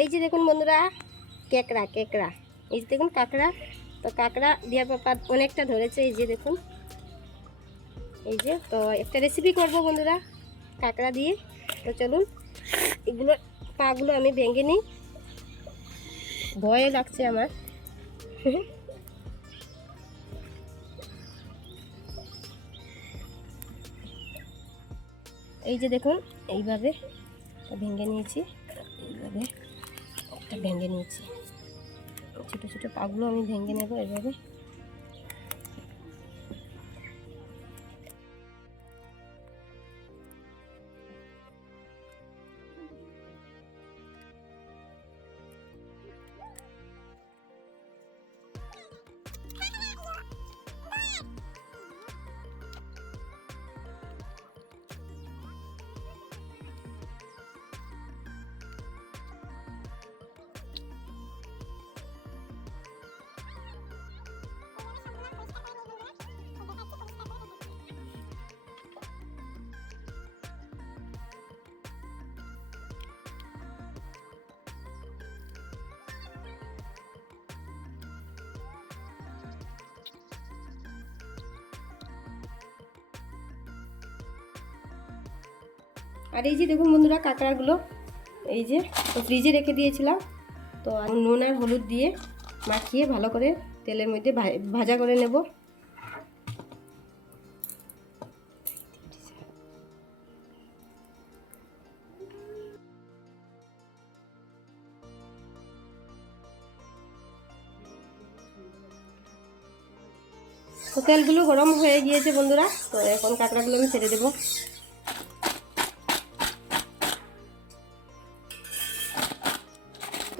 এই যে দেখুন বন্ধুরা, কেকড়া কেকড়া। এই যে দেখুন কাঁকড়া, তো কাঁকড়া দিয়া পাপা অনেকটা ধরেছে, এই যে দেখুন। এই যে, তো একটা রেসিপি করব বন্ধুরা, কাঁকড়া দিয়ে। তো চলুন, এগুলো পাগুলো আমি ভেঙে নিই। ভয়ে লাগছে আমার। এই যে দেখুন, এইভাবে ভেঙে নিয়েছি, এইভাবে। একটা ভেঙে নিয়েছি। ছোটো ছোটো পাগুলো আমি ভেঙে নেব এভাবে। আর এই যে দেখুন বন্ধুরা কাঁকড়াগুলো, এই যে তো ফ্রিজে রেখে দিয়েছিলাম। তো নুন আর হলুদ দিয়ে মাখিয়ে ভালো করে তেলের মধ্যে ভাজা করে নেব। তো তেলগুলো গরম হয়ে গিয়েছে বন্ধুরা, তো এখন কাঁকড়াগুলো আমি ছেড়ে দেবো।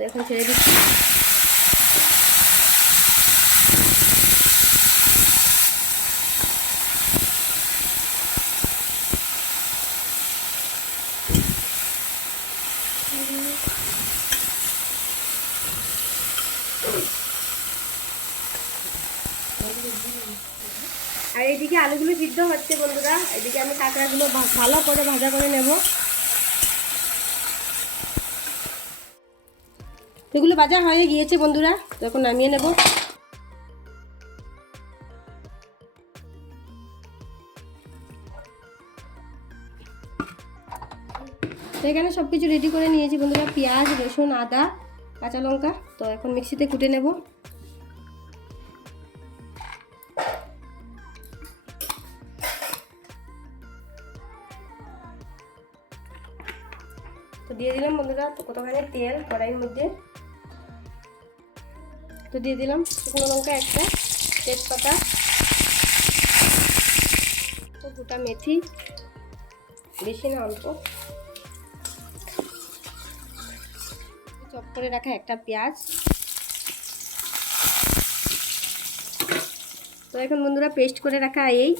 এখন ছেড়ে দিচ্ছি। আর এইদিকে আলুগুলো সিদ্ধ হচ্ছে বন্ধুরা। এদিকে আমি কাঁকড়াগুলো ভালো করে ভাজা করে নেব। এগুলো ভাজা হয়ে গিয়েছে বন্ধুরা, তো এখন নামিয়ে নেব। এখানে সব কিছু রেডি করে নিয়েছি বন্ধুরা, পেঁয়াজ, রসুন, আদা, কাঁচা লঙ্কা, তো এখন মিক্সিতে কুটে নেব। তো দিয়ে দিলাম বন্ধুরা, তো কতখানি তেল কড়াইয়ের মধ্যে। তো দিয়ে দিলাম শুকনো লঙ্কা একটা, তেজপাতা গোটা মেথি, বেশি না অল্প। চপ করে রাখা একটা পেঁয়াজ। তো এখন বন্ধুরা পেস্ট করে রাখা এই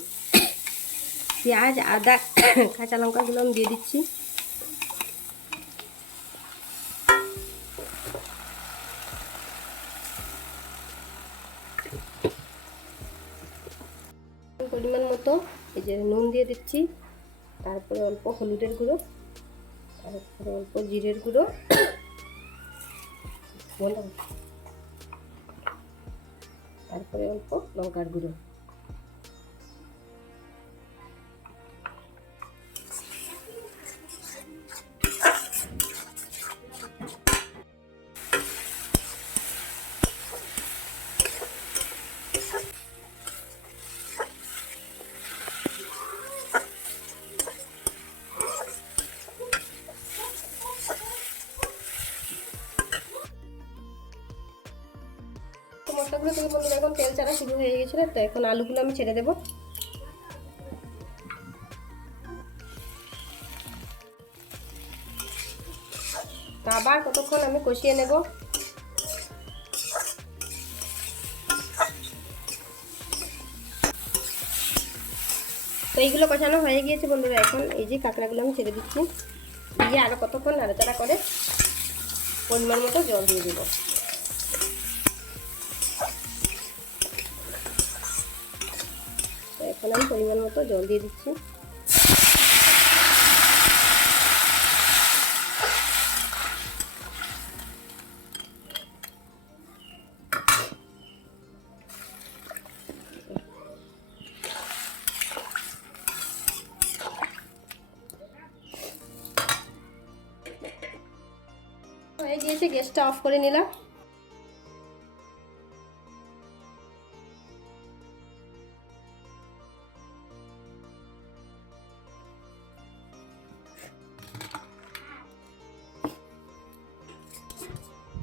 পেঁয়াজ, আদা, কাঁচা লঙ্কাগুলো আমি দিয়ে দিচ্ছি। পরিমাণ মতো এই যে নুন দিয়ে দিচ্ছি। তারপরে অল্প হলুদের গুঁড়ো, তারপরে অল্প জিরের গুঁড়ো। তারপরে অল্প লঙ্কার গুঁড়ো। তো মশলাগুলো থেকে বন্ধুরা এখন তেল ছাড়া শুরু হয়ে গেছিল, তো এখন আলুগুলো আমি ছেড়ে দেবো। আবার কতক্ষণ আমি কষিয়ে নেব? তো এইগুলো কষানো হয়ে গিয়েছে বন্ধুরা, এখন এই যে কাঁকড়াগুলো আমি ছেড়ে দিচ্ছি। দিয়ে আরও কতক্ষণ নাড়াচাড়া করে পরিমাণ মতো জল দিয়ে দেবো। এখন আমি পরিমাণ মতো জল দিয়ে দিচ্ছি। হয়ে গিয়েছে গ্যাসটা অফ করে নিলাম।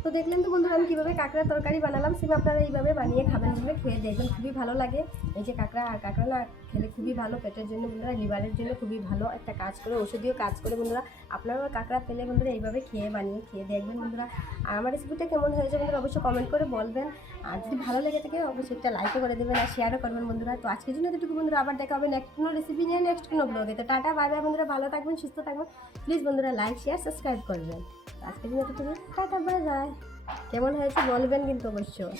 তো দেখলেন তো বন্ধুরা, আমি কীভাবে কাঁকড়া তরকারি বানালাম সেটা আপনারা এইভাবে বানিয়ে খাবেন বলে খেয়ে দেখবেন, খুবই ভালো লাগে। এই যে কাঁকড়া, আর কাঁকড়া না খেলে খুবই ভালো, পেটের জন্য বন্ধুরা, লিভারের জন্য খুবই ভালো, একটা কাজ করে ওষুধীয় কাজ করে বন্ধুরা। আপনারাও কাঁকড়া পেলে বন্ধুরা, এইভাবে খেয়ে বানিয়ে খেয়ে দেখবেন বন্ধুরা। আর আমার রেসিপিটা কেমন হয়েছে বন্ধুরা, অবশ্যই কমেন্ট করে বলবেন। আর যদি ভালো লেগে থাকে, অবশ্যই একটা লাইকও করে দেবেন আর শেয়ারও করবেন বন্ধুরা। তো আজকের জন্য এতটুকু বন্ধুরা, আবার দেখা হবে নেক্সট কোনো রেসিপি নিয়ে নেক্সট কোনো ব্লগে তো টাটা বাই বাই বন্ধুরা, ভালো থাকবেন, সুস্থ থাকবেন। প্লিজ বন্ধুরা লাইক শেয়ার সাবস্ক্রাইব করবেন। আজকের এতটুকু টাটা বাই বাই কেমন হয়েছে বলবেন কিন্তু অবশ্যই